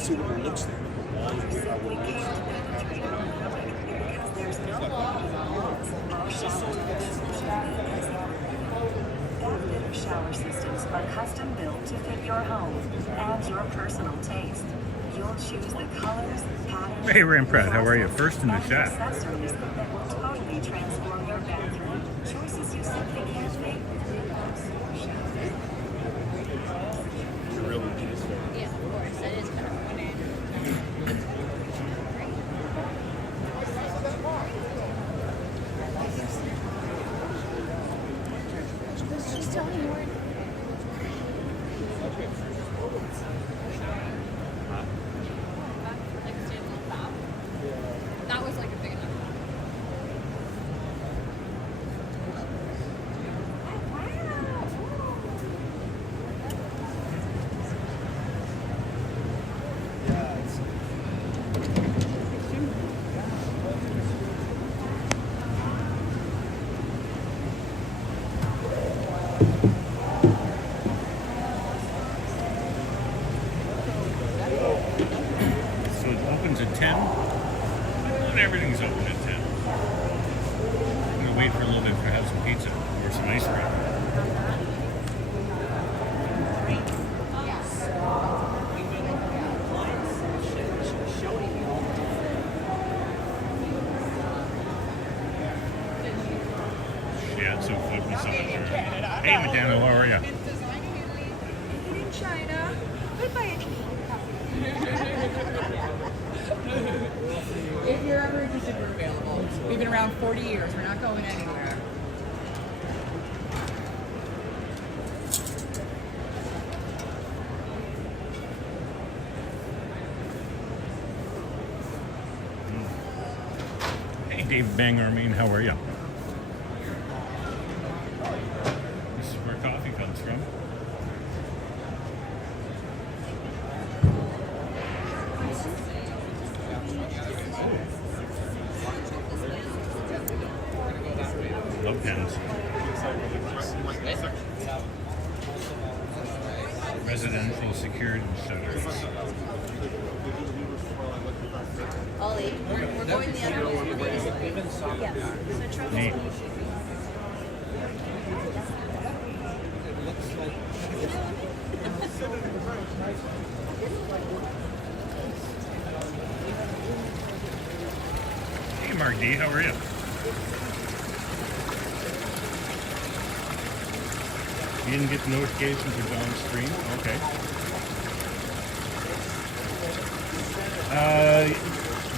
see what it looks like. There's no Bathfitter shower systems are custom built to fit your home and your personal taste. You'll choose the colors, patterns, Hey, Ram Pratt, how are you? First in the and chat. accessories that will totally transform your bathroom. Choices you simply can't make. Yeah, of course. That is kind of Just tell me more. Like a standalone bath? That was like a big enough bath. So it opens at 10. Not everything's open at 10. I'm going to wait for a little bit for have some pizza or some ice cream. Yeah, so flip me something. Hey, Madonna, how are you? In China. Goodbye. If you're ever interested, we're available. We've been around 40 years. We're not going anywhere. Hey, Dave Bang Armin, how are you? This is where coffee comes from. Love pens. Residential secured shutters. Ollie, we're going the other way. Yes. So Neat. Hey, Mark D, how are you? You didn't get the notification for John's stream? Okay.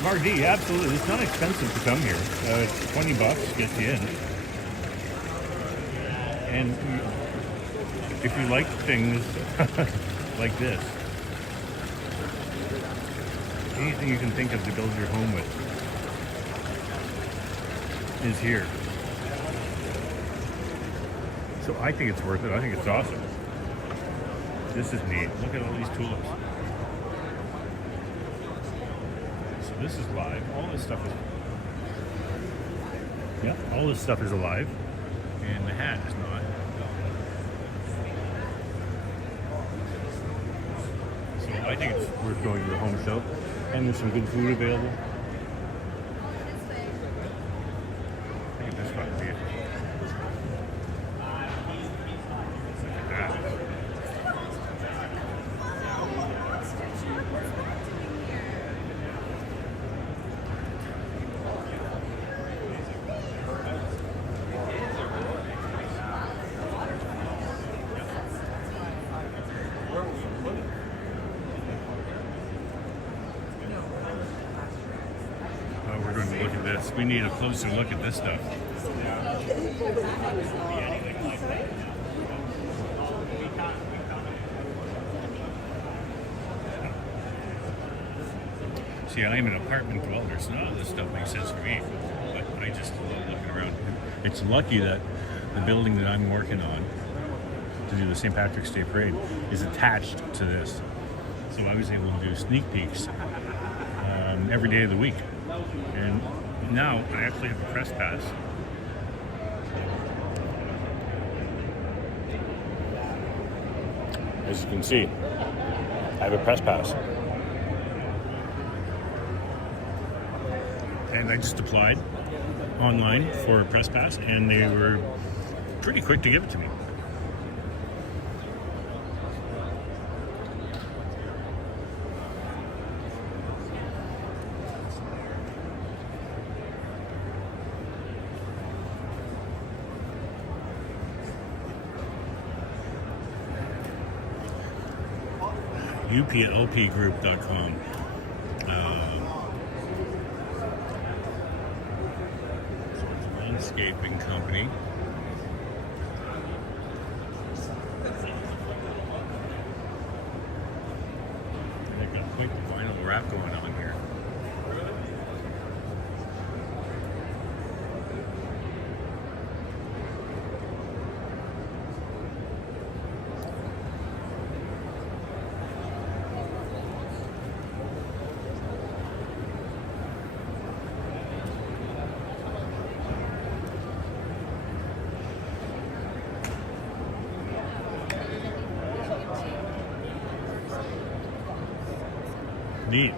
Mark D, absolutely. It's not expensive to come here. It's $20 gets you in. And if you like things like this, anything you can think of to build your home with is here. So I think it's worth it. I think it's awesome. This is neat. Look at all these tulips. So this is live. All this stuff is... Yeah, all this stuff is alive. And the hat is not. So I think it's worth going to a home show. And there's some good food available. Look at this fucking vehicle. Look at that. We're going to look at this. We need a closer look at this stuff. See, I'm an apartment dweller, so none of this stuff makes sense for me. But I just love looking around. It's lucky that the building that I'm working on to do the St. Patrick's Day Parade is attached to this. So I was able to do sneak peeks every day of the week. And now I actually have a press pass. As you can see, I have a press pass. And I just applied online for a press pass, and they were pretty quick to give it to me. uplpgroup.com. Landscaping company. They've got quite the vinyl wrap going on here. Neat.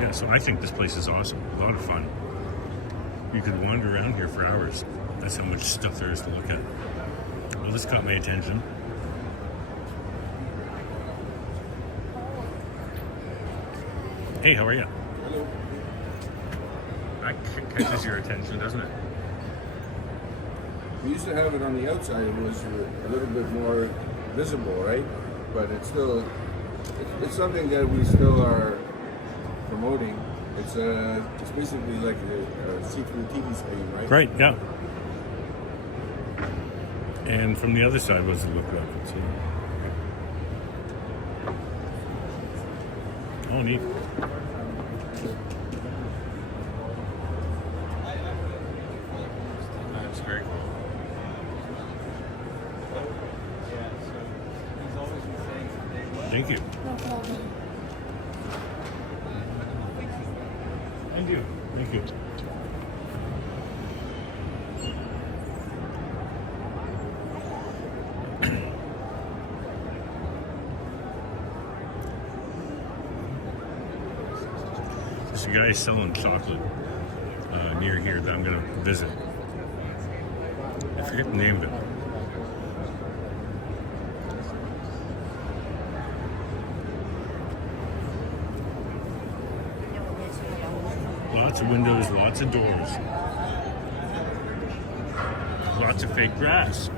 Yeah, so I think this place is awesome. A lot of fun. You could wander around here for hours. That's how much stuff there is to look at. Well, this caught my attention. Hey, how are you? Hello. That catches your attention, doesn't it? We used to have it on the outside. It was a little bit more visible, right? But it's still, it's something that we still are promoting. It's basically like a see-through TV screen, right? Right, yeah. And from the other side, what does it look like? Let's see. Oh, neat. That's very cool. Thank you. Thank you. Thank you. There's a guy selling chocolate near here that I'm going to visit. I forget the name of it. Lots of windows, lots of doors. Lots of fake grass.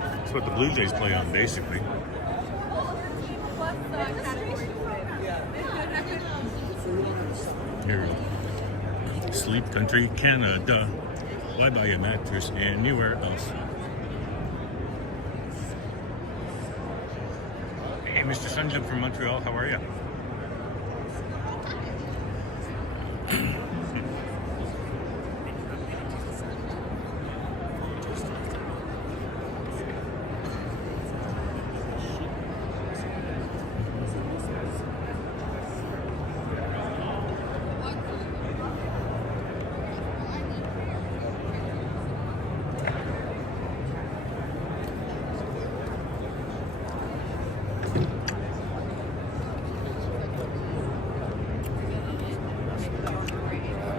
That's what the Blue Jays play on, basically. Here we go. Sleep Country, Canada. Why buy a mattress anywhere else? Hey, Mr. Sunjub from Montreal, how are you?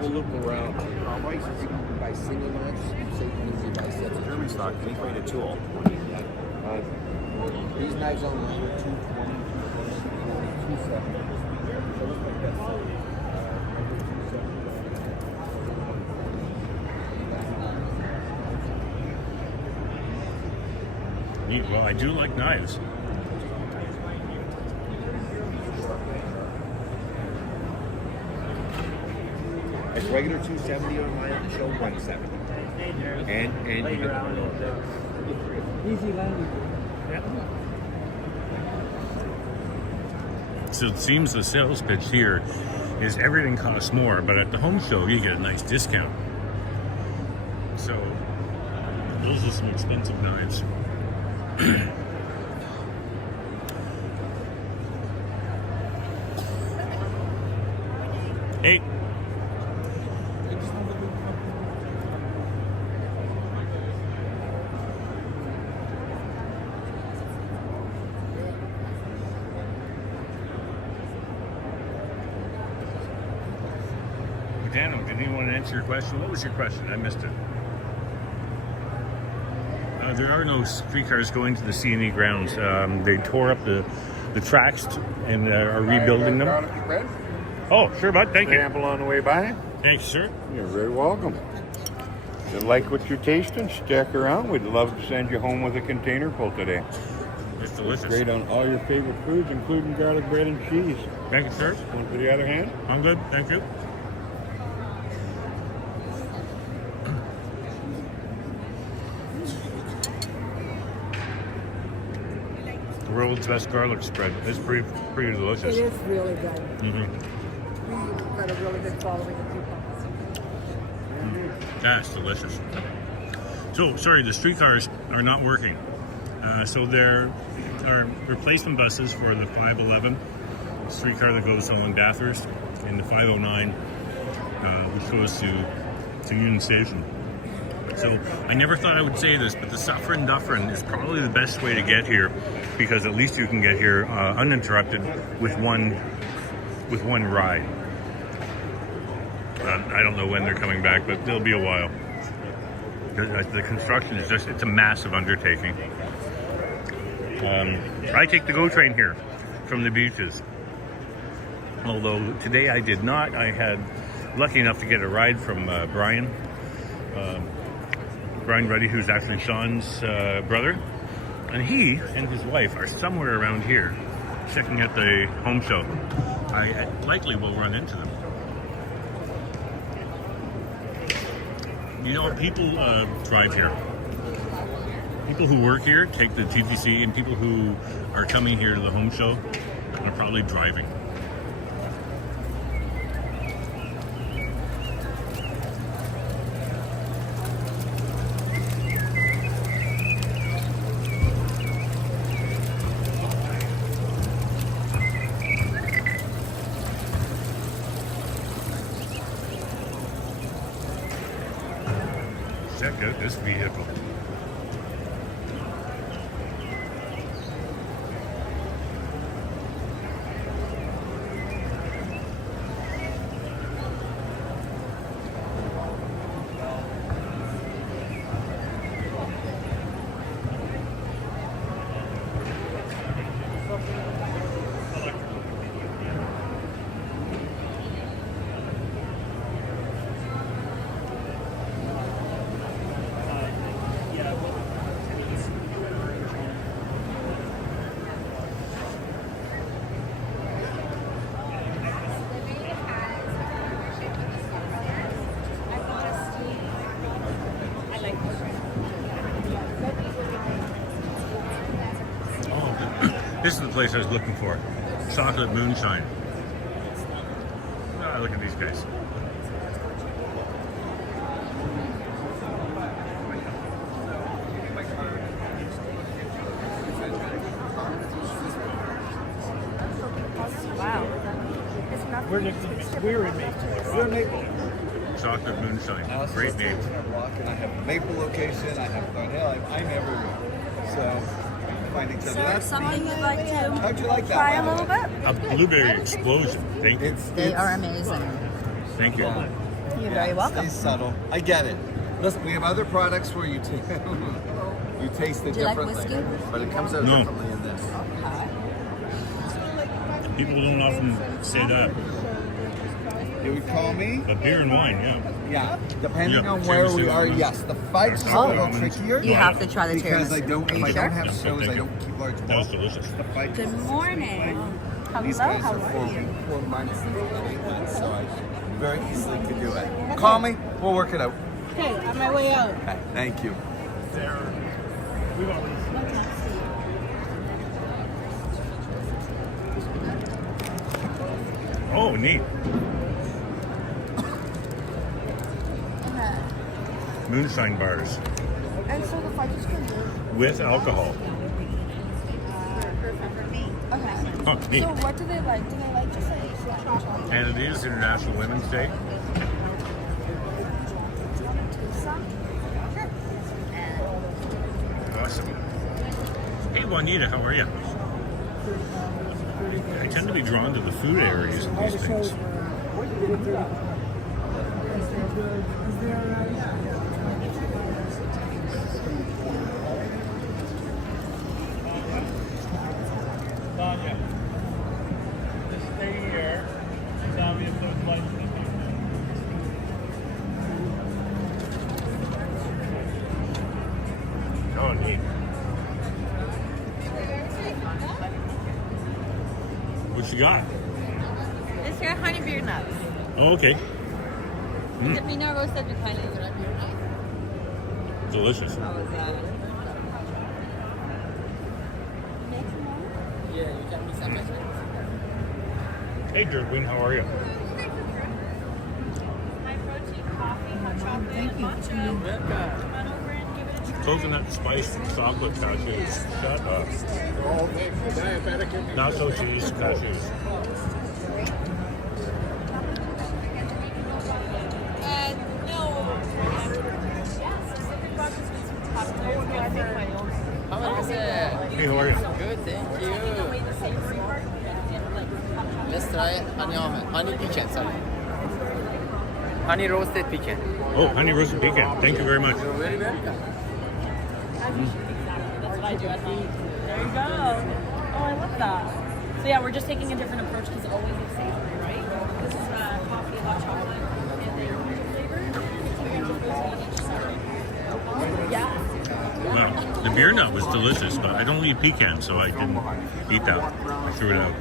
We'll look around. White, you can buy single knives, so you can easily buy sets. German stock, any grade of tool. These knives online are 220, 270. So look like that. Neat. Well, I do like knives. It's regular 270 online, the show 170. And you get Easy landing. So it seems the sales pitch here is everything costs more, but at the home show you get a nice discount. So those are some expensive knives. 8. Daniel, did anyone answer your question? What was your question? I missed it. There are no streetcars going to the CNE grounds. They tore up the tracks and are rebuilding them. Oh, sure, bud. Thank you. Sample on the way by. Thanks, sir. You're very welcome. If you like what you're tasting, stick around. We'd love to send you home with a container full today. It's delicious. Great on all your favorite foods, including garlic bread and cheese. Thank you, sir. One for the other hand. I'm good. Thank you. The world's best garlic spread. It's pretty delicious. It is really good. Mm-hmm. We've got a really good following of people. That's delicious. So, sorry, the streetcars are not working. So there are replacement buses for the 511 streetcar that goes along Bathurst and the 509 which goes to Union Station. So I never thought I would say this, but the Suffern Dufferin is probably the best way to get here because at least you can get here uninterrupted with one ride. I don't know when they're coming back, but it'll be a while. The construction is it's a massive undertaking. I take the GO train here from the beaches. Although today I did not. I had lucky enough to get a ride from Brian Ruddy, who's actually Sean's brother. And he and his wife are somewhere around here checking out the home show. I likely will run into them. You know, people drive here. People who work here take the TTC, and people who are coming here to the home show are probably driving. Check out this vehicle. This is the place I was looking for. Chocolate moonshine. Ah, look at these guys. We're in Maple. Chocolate moonshine. Great name. And I have Maple location. I have Thornhill. I'm everywhere. So find each other. That's Something you'd like to how'd you like that? try a little bit? A blueberry explosion. Thank you. They are amazing. Thank you. You're very welcome. Stay subtle. I get it. Listen, we have other products where you you taste it Do you like differently, whiskey? but it comes out No. differently in this. People don't often say that. You would call me? But beer and wine, yeah. Yeah. Depending Yeah, on where Jameson we are, almonds. yes. The fudge is a little trickier. You have to try the because tiramisu. I don't. Are If you I sure? don't have Yeah, shows, thank I you. don't keep large That was bulk. delicious. The fudge. Good morning. These Hello, guys how are are you? 4 months and 8 months, so I very easily could do it. Call me. We'll work it out. Okay, on my way out. Okay. Thank you. Oh, neat. Moonshine bars And so the fudge is good. with alcohol. Okay. Oh, neat. So what do they like? Do they like just like And it is International Women's Day. Awesome. Hey Juanita, how are you? I tend to be drawn to the food areas of these things. Stay here. Tell me if there's lunch. Oh, neat. What you got? This here honey beer nuts. Oh, okay. Let me know roasted with honey. Delicious. How was that? Hey, Gerwin, how are you? High protein coffee, hot chocolate, matcha. Come on over and give it a try. Coconut spiced chocolate cashews. Shut up. Nacho cheese cashews. How is it? Hey, how are you? Good, thank you. Let's try honey almond, honey pecan, sorry. Honey roasted pecan. Oh, honey roasted pecan. Thank you very much. You're very welcome. That's what I do at home. There you go. Oh, I love that. So yeah, we're just taking a different approach because always it's savory, right? This is coffee, hot chocolate, and then flavor. Yeah. Wow. The beer nut was delicious, but I don't eat pecan, so I didn't eat that. I threw it out.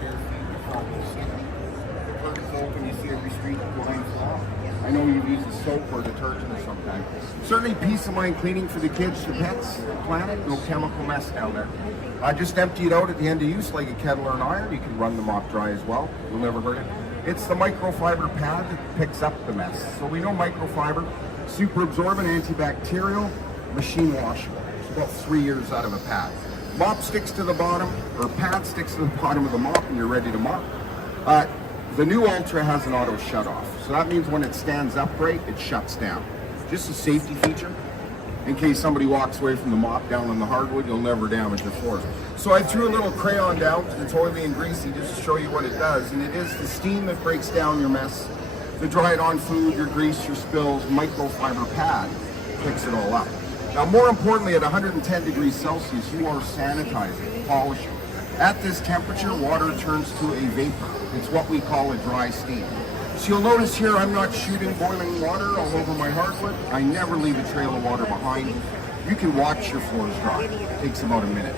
When you see every street line flaw. I know you've used a soap or detergent or something. Certainly peace of mind cleaning for the kids, the pets, the planet, no chemical mess down there. Just empty it out at the end of use like a kettle or an iron. You can run them off dry as well. You'll never hurt it. It's the microfiber pad that picks up the mess. So we know microfiber, super absorbent, antibacterial, machine washable. It's about 3 years out of a pad. Mop sticks to the bottom, or pad sticks to the bottom of the mop and you're ready to mop. The new Ultra has an auto shut off. So that means when it stands upright, it shuts down. Just a safety feature. In case somebody walks away from the mop down on the hardwood, you'll never damage the floors. So I threw a little crayon down because it's oily and greasy just to show you what it does. And it is the steam that breaks down your mess. The dried on food, your grease, your spills, microfiber pad picks it all up. Now more importantly, at 110 degrees Celsius, you are sanitizing, polishing. At this temperature, water turns to a vapor. It's what we call a dry steam. So you'll notice here I'm not shooting boiling water all over my hardwood. I never leave a trail of water behind. You can watch your floors dry. It takes about a minute.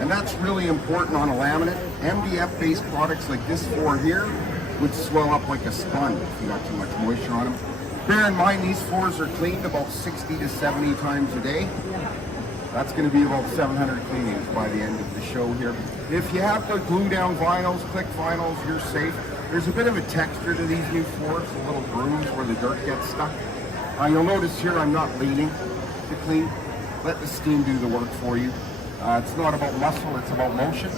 And that's really important on a laminate. MDF-based products like this floor here would swell up like a sponge if you got too much moisture on them. Bear in mind these floors are cleaned about 60 to 70 times a day. That's going to be about 700 cleanings by the end of the show here. If you have to glue down vinyls, click vinyls, you're safe. There's a bit of a texture to these new floors, a little grooves where the dirt gets stuck. You'll notice here I'm not leaning to clean. Let the steam do the work for you. It's not about muscle, it's about motion.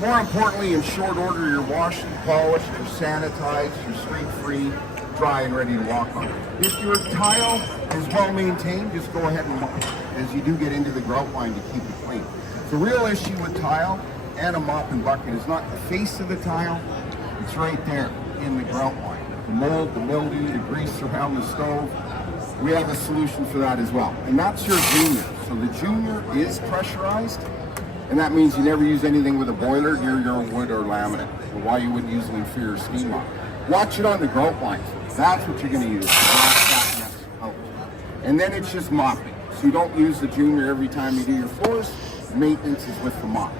More importantly, in short order, you're washed, polished, you're sanitized, you're streak-free, dry and ready to walk on. If your tile is well maintained, just go ahead and mop as you do get into the grout line to keep it clean. The real issue with tile and a mop and bucket is not the face of the tile, it's right there in the grout line. The mold, the mildew, the grease around the stove, we have a solution for that as well. And that's your Junior. So the Junior is pressurized, and that means you never use anything with a boiler near your wood or laminate. So why you wouldn't use an inferior steam mop. Watch it on the grout lines. That's what you're going to use. That mess out. And then it's just mopping. So you don't use the Junior every time you do your floors. Maintenance is with the mop.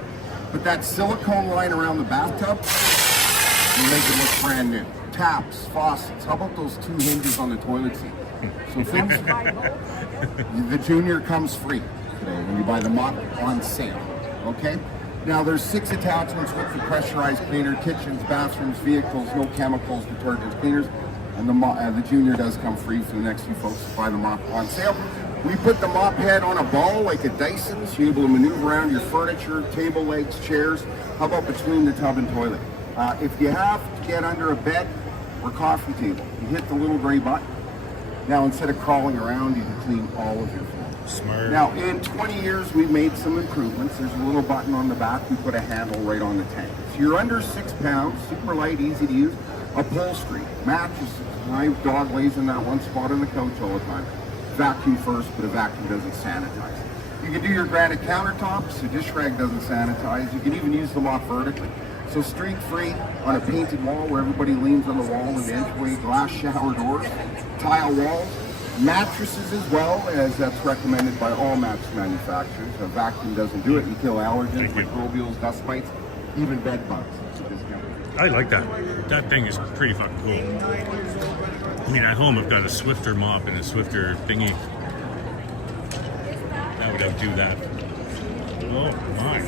But that silicone line around the bathtub, you make it look brand new. Taps, faucets. How about those 2 hinges on the toilet seat? So things, the Junior comes free today when you buy the mop on sale. Okay? Now there's 6 attachments with the pressurized cleaner, kitchens, bathrooms, vehicles, no chemicals, detergents, cleaners, and the Junior does come free for the next few folks to buy the mop on sale. We put the mop head on a ball like a Dyson, so you're able to maneuver around your furniture, table legs, chairs. How about between the tub and toilet? If you have to get under a bed or coffee table, you hit the little gray button. Now, instead of crawling around, you can clean all of your floor. Smart. Now, in 20 years, we've made some improvements. There's a little button on the back. We put a handle right on the tank. If you're under 6 pounds, super light, easy to use, upholstery, mattresses. My dog lays in that one spot on the couch all the time. Vacuum first, but a vacuum doesn't sanitize. You can do your granite countertops. A dish rag doesn't sanitize. You can even use them off vertically. So streak-free on a painted wall where everybody leans on the wall in the entry, glass shower doors, tile walls, mattresses as well, as that's recommended by all mattress manufacturers. A vacuum doesn't do it. You kill allergens, microbials, dust mites, even bed bugs. I like that. That thing is pretty fucking cool. I mean, at home I've got a Swifter mop and a Swifter thingy. That would outdo that. Oh my.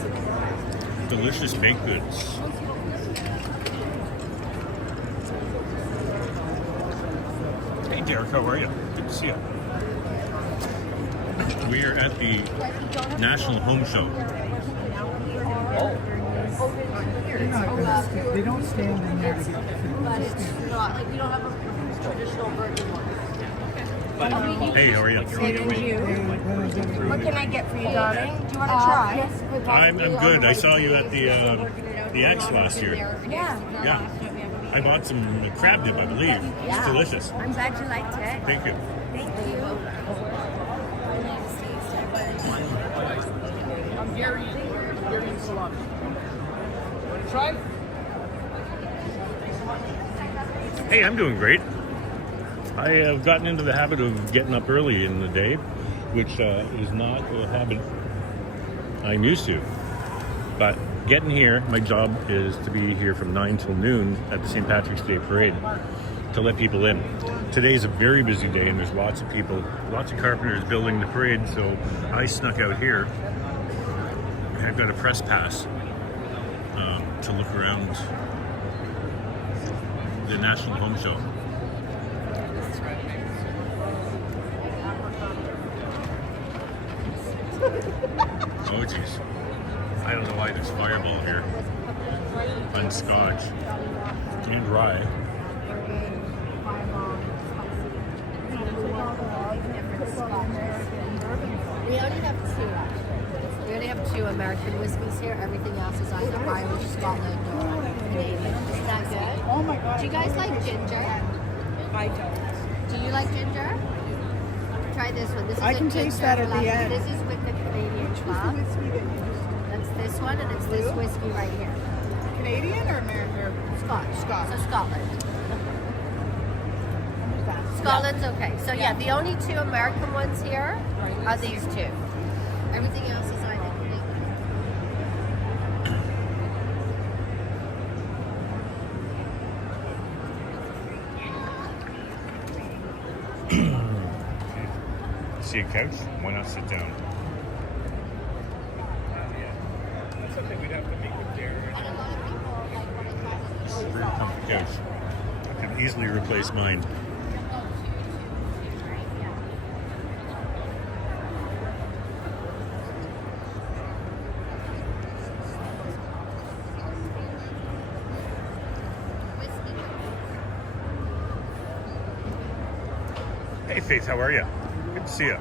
Delicious baked goods. Hey Derek, how are you? Good to see you. We are at the National Home Show. They don't stand in there to get food. But it's not like we don't have a traditional burger one. Hey, how are you? What can I get for you, darling? Do you want to try? I'm good. I saw you at the X last year. Yeah. Yeah. I bought some crab dip, I believe. It's delicious. I'm glad you liked it. Thank you. Thank you. I'm Gary Salami. Want to try? Hey, I'm doing great. I have gotten into the habit of getting up early in the day, which is not a habit I'm used to. But getting here, my job is to be here from 9 till noon at the St. Patrick's Day Parade to let people in. Today's a very busy day and there's lots of people, lots of carpenters building the parade, so I snuck out here. I've got a press pass to look around the National Home Show. Oh jeez. I don't know why there's Fireball here. And Scotch. And rye. We only have two actually. We only have two American whiskeys here. Everything else is either Irish, Scotland, or Canadian. Isn't that good? Oh my God. Do you guys like ginger? I don't. Do you like ginger? Try this one. This is I a can ginger taste that at the latte. end. This is with the Canadian club. That's this one, and it's this whiskey right here. Canadian or American? Scotch. Scotch. So Scotland. Scotland's okay. So yeah, the only two American ones here are these two. Everything else is either Canadian. See a couch? Why not sit down? That's something we'd have to make with Darren. This is a very comfy couch. I could easily replace mine. Hey Faith, how are you? Good to see you.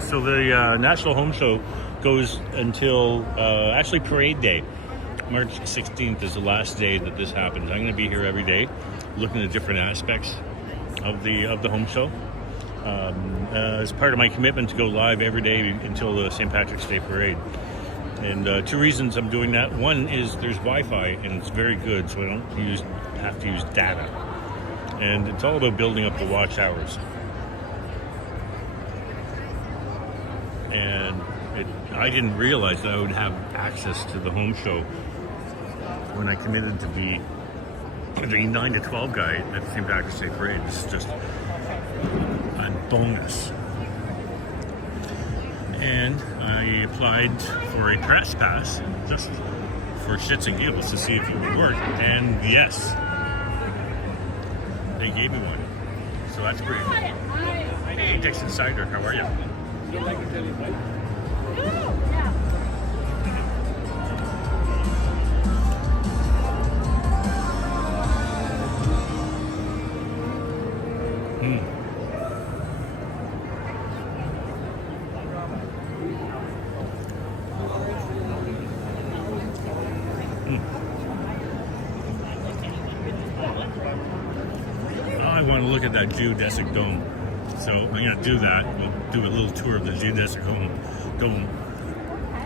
So the National Home Show goes until actually Parade Day. March 16th is the last day that this happens. I'm going to be here every day, looking at different aspects of the home show. As part of my commitment to go live every day until the St. Patrick's Day Parade. And two reasons I'm doing that. One is there's Wi-Fi and it's very good, so I don't have to use data. And it's all about building up the watch hours. And I didn't realize that I would have access to the home show when I committed to be the 9 to 12 guy at the St. Patrick's Day Parade. This is just a bonus. And I applied for a press pass just for shits and giggles to see if it would work. And yes, they gave me one. So that's great. Hey, Dixon Cider, how are you? want to look at that geodesic dome. So I'm going to do that. We'll do a little tour of the geodesic dome,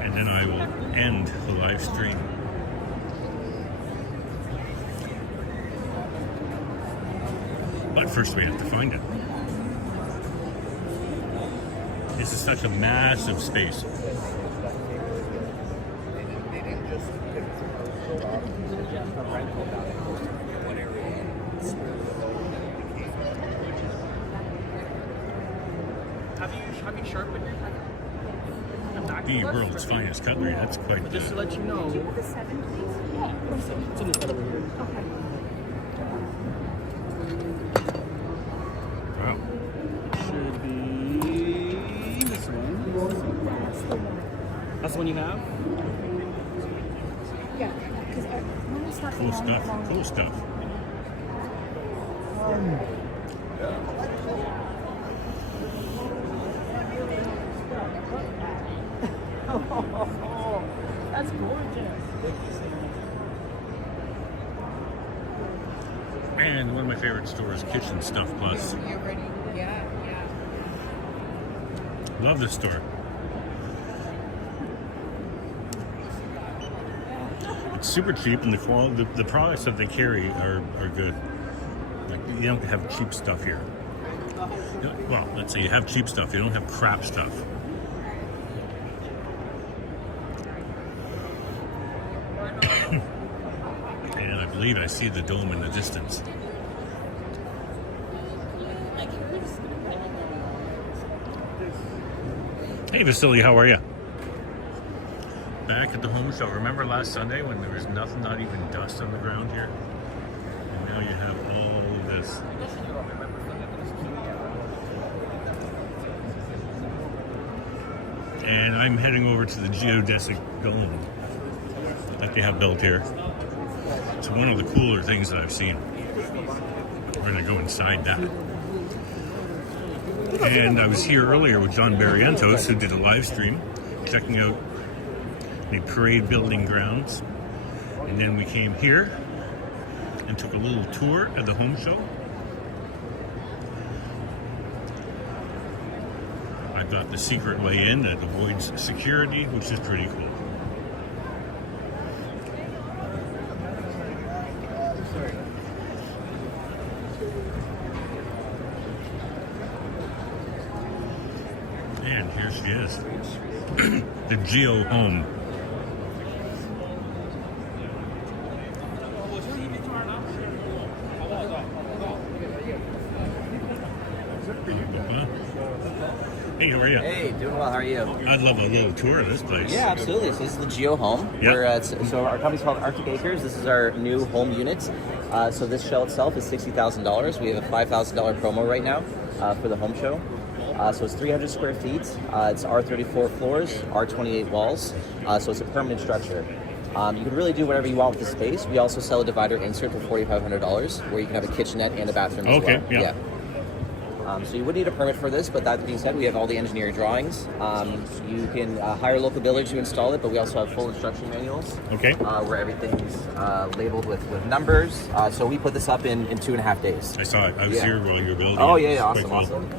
and then I will end the live stream. But first we have to find it. This is such a massive space. Have you sharpened your The world's finest cutlery. That's quite Just to let you know. Do you have a 7, please? Yeah, it's in the side over here. Okay. wow. Should be this one. That's the one you have? Yeah, because when I start Cool stuff. Cool stuff. That's gorgeous. And one of my favorite stores, Kitchen Stuff Plus. You're ready? Yeah, yeah. Love this store. It's super cheap, and the quality, the products that they carry are good. Like, you don't have cheap stuff here. Well, let's say you have cheap stuff. You don't have crap stuff. And I believe I see the dome in the distance. Hey Vasily, how are you? Back at the home show. Remember last Sunday when there was nothing, not even dust on the ground here? And now you have all this. And I'm heading over to the geodesic dome that they have built here. It's one of the cooler things that I've seen. We're going to go inside that. And I was here earlier with John Barrientos, who did a live stream checking out the parade building grounds. And then we came here and took a little tour of the home show. I've got the secret way in that avoids security, which is pretty cool. And here she is. The Geo Home. Hey, how are you? Hey, doing well. How are you? I'd love a little tour of this place. Yeah, absolutely. So this is the Geo Home. Yep. So our company's called Arctic Acres. This is our new home unit. So this shell itself is $60,000. We have a $5,000 promo right now for the home show. So it's 300 square feet. It's R34 floors, R28 walls. So it's a permanent structure. You can really do whatever you want with the space. We also sell a divider insert for $4,500, where you can have a kitchenette and a bathroom as well. Okay, yeah. So you would need a permit for this, but that being said, we have all the engineering drawings. You can hire a local builder to install it, but we also have full instruction manuals. Okay. Where everything's labeled with numbers. So we put this up in 2.5 days. I saw it. I was here while you were building. Oh, it. yeah, It's awesome, quite cool. awesome.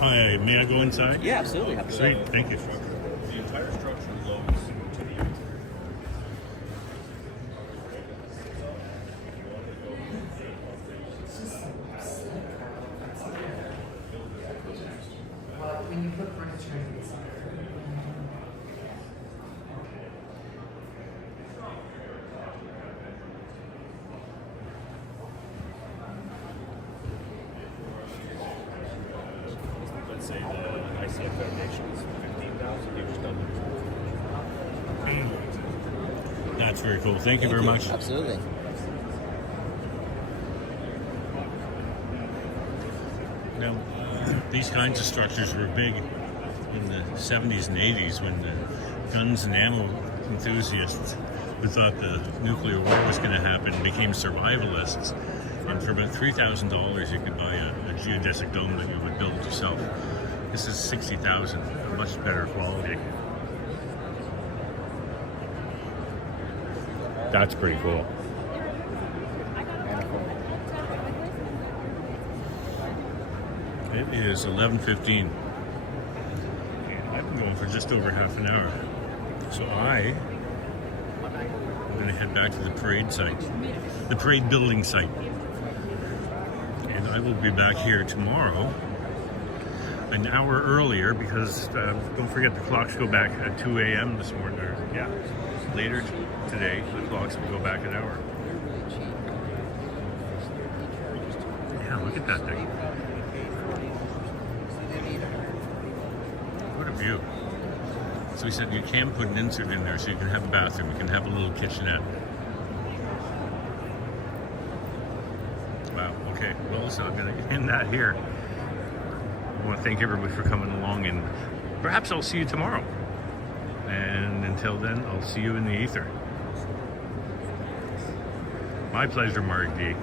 Hi, may I go inside? Yeah, absolutely. Sweet, thank you. The entire structure goes to the When you put furniture in this. Let's say the ICF Foundation is 15,000. You've just done That's very cool. Thank you very much. Absolutely. Now, these kinds of structures were big in the 70s and 80s when the guns and ammo enthusiasts who thought the nuclear war was going to happen became survivalists. And for about $3,000, you could buy a geodesic dome that you would build yourself. This is $60,000, much better quality. That's pretty cool. It is 11:15. I've been going for just over half an hour. So I'm going to head back to the parade site, the parade building site. And I will be back here tomorrow an hour earlier because don't forget the clocks go back at 2 a.m. this morning. Or, yeah, later today, the clocks will go back an hour. Yeah, look at that thing. What a view. So we said you can put an insert in there so you can have a bathroom, you can have a little kitchenette. Wow, okay. Well, so I'm going to end that here. I want to thank everybody for coming along, and perhaps I'll see you tomorrow. And until then, I'll see you in the ether. My pleasure, Mark D.